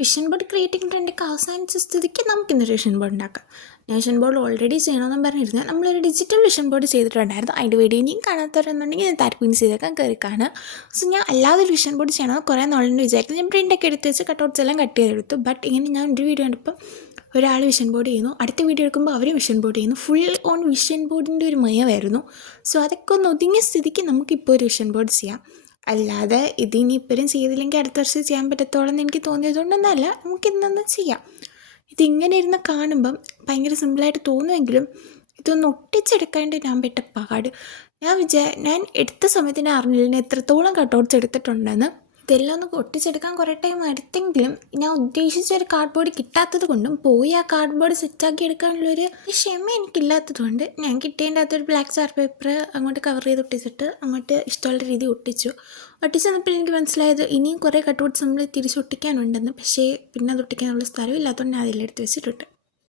Vision board creating ട്രെൻഡൊക്കെ അവസാനിച്ച സ്ഥിതിക്ക് നമുക്കിന്നൊരു വിഷൻ ബോർഡ് ഉണ്ടാക്കാം. ഞാൻ വിഷൻ ബോർഡ് ഓൾറെഡി ചെയ്യണമെന്നും പറഞ്ഞിരുന്നത് നമ്മളൊരു ഡിജിറ്റൽ വിഷൻ ബോർഡ് ചെയ്തിട്ടുണ്ടായിരുന്നു. അതിൻ്റെ വീഡിയോ ഇനിയും കാണാത്തവരെന്നുണ്ടെങ്കിൽ ഞാൻ താഴെ പിൻ ചെയ്തേക്കാൻ കയറി കാണുക. സോ ഞാൻ അല്ലാതെ ഒരു വിഷൻ ബോർഡ് ചെയ്യണമെന്ന് കുറേ നാളിന് വിചാരിച്ചു. ഞാൻ പ്രിൻ്റൊക്കെ എടുത്ത് വെച്ച് കട്ടൗട്ട്സ് എല്ലാം കട്ട് ചെയ്തെടുത്തു. ബട്ട് ഇങ്ങനെ ഞാൻ ഒരു വീഡിയോ കണ്ടപ്പോൾ ഒരാൾ വിഷൻ ബോർഡ് ചെയ്യുന്നു, അടുത്ത വീഡിയോ എടുക്കുമ്പോൾ അവർ വിഷൻ ബോർഡ് ചെയ്യുന്നു. ഫുൾ ഓൺ വിഷൻ ബോർഡിൻ്റെ ഒരു മയമായിരുന്നു. സോ അതൊക്കെ ഒന്ന് ഒതുങ്ങിയ സ്ഥിതിക്ക് നമുക്കിപ്പോൾ ഒരു വിഷൻ ബോർഡ് ചെയ്യാം. അല്ലാതെ ഇതിനി ഇപ്പോഴും ചെയ്തില്ലെങ്കിൽ അടുത്ത വർഷം ചെയ്യാൻ പറ്റത്തോളം എന്ന് എനിക്ക് തോന്നിയതുകൊണ്ടൊന്നല്ല, നമുക്കിന്നൊന്ന് ചെയ്യാം. ഇതിങ്ങനെ ഇരുന്ന് കാണുമ്പം ഭയങ്കര സിമ്പിളായിട്ട് തോന്നുമെങ്കിലും ഇതൊന്ന് ഒട്ടിച്ചെടുക്കാണ്ട് ഞാൻ പെട്ട പാട്. ഞാൻ എടുത്ത സമയത്ത് ഞാൻ അറിഞ്ഞില്ല എത്രത്തോളം കട്ടൗട്ട്സ് എടുത്തിട്ടുണ്ടെന്ന്. ഇതെല്ലാം ഒന്ന് ഒട്ടിച്ചെടുക്കാൻ കുറേ ടൈം എടുത്തെങ്കിലും ഞാൻ ഉദ്ദേശിച്ച ഒരു കാർഡ്ബോർഡ് കിട്ടാത്തത് കൊണ്ടും പോയി ആ കാർഡ്ബോർഡ് സെറ്റാക്കി എടുക്കാനുള്ളൊരു ക്ഷമ എനിക്കില്ലാത്തത് കൊണ്ട് ഞാൻ കിട്ടേണ്ട അകത്തൊരു ബ്ലാക്ക് ചാർട്ട് പേപ്പർ അങ്ങോട്ട് കവർ ചെയ്ത് ഒട്ടിച്ചിട്ട് അങ്ങോട്ട് ഇഷ്ടമുള്ള രീതി ഒട്ടിച്ചു വന്നപ്പോൾ എനിക്ക് മനസ്സിലായത് ഇനിയും കുറേ കട്ടൗട്ട്സ് നമ്മൾ തിരിച്ചൊട്ടിക്കാനുണ്ടെന്ന്. പക്ഷേ പിന്നെ അത് ഒട്ടിക്കാനുള്ള സ്ഥലം ഇല്ലാത്തതുകൊണ്ട് ഞാൻ അതിലെടുത്ത് വെച്ചിട്ടുണ്ട്.